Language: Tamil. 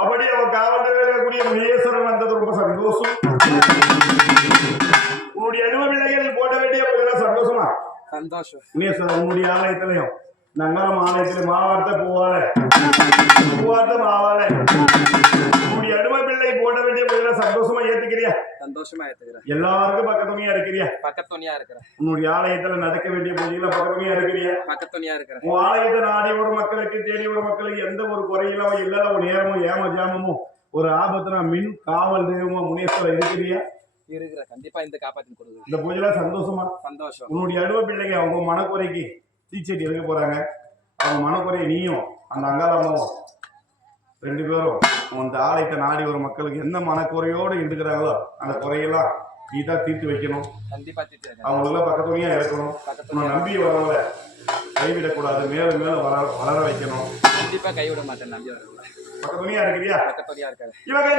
அப்படி அவன் காவல்துறையில முனீஸ்வரன் வந்தது ரொம்ப சந்தோஷம். உன்னுடைய அடிமை பிள்ளைகள் போட வேண்டிய சந்தோஷமா? சந்தோஷம். முனீஸ்வரன் உன்னுடைய ஆலயத்திலையும் நங்கரம் ஆலயத்திலும் மாவார்த்த பூவால மாவால உன்னுடைய அடிமை பிள்ளை போட வேண்டிய சந்தோஷமா ஏத்துக்கிறியா? சந்தோஷமா ஏத்துக்கிறேன். எல்லாருக்கும் பக்கத்துணையா இருக்கிறியா? பக்கத்துணையா இருக்கிறேன். உன்னுடைய ஆலயத்துல நடக்க வேண்டிய பூஜையில பக்கத்துணையா இருக்கிறியா? பக்கத்துணையா இருக்கிறேன். உன் ஆலயத்தை நாடி ஒரு மக்களுக்கு தேடி ஒரு மக்களுக்கு எந்த ஒரு குறையிலும் இல்லாத ஒரு நேரமும் ஏமஜாமமும் ஒரு ஆபத்துனா மின் காவல் தெய்வமா முனீஸ்வரர் இருக்கிறியா? இருக்கிற கண்டிப்பா இந்த காப்பாத்தி கொடுங்க. இந்த பூஜையில சந்தோஷமா? சந்தோஷம். உன்னுடைய அடிமை பிள்ளைங்க அவங்க மனக்குறைக்கு தீச்செடி எடுக்க போறாங்க. அவங்க மனக்குறையை நீயும் அந்த அங்காளம்மாவும் 2 பேரும் அந்த ஆலயத்தை நாடி ஒரு மக்களுக்கு எந்த மனக்குறையோடு இருக்கிறாங்களோ அந்த குறையெல்லாம் நீ தான் தீர்த்து வைக்கணும். கண்டிப்பா தீர்த்து அவங்களெல்லாம் பக்கத்துணையா இருக்கணும். உன்னை நம்பி வரவங்கள கைவிடக்கூடாது, மேலும் மேலும் வளர வைக்கணும். கண்டிப்பா கைவிட மாட்டேன். நம்பி வரவங்கள பக்கத்துணையா இருக்கிறியா? பக்கத்துணையா இருக்காரு. இவங்க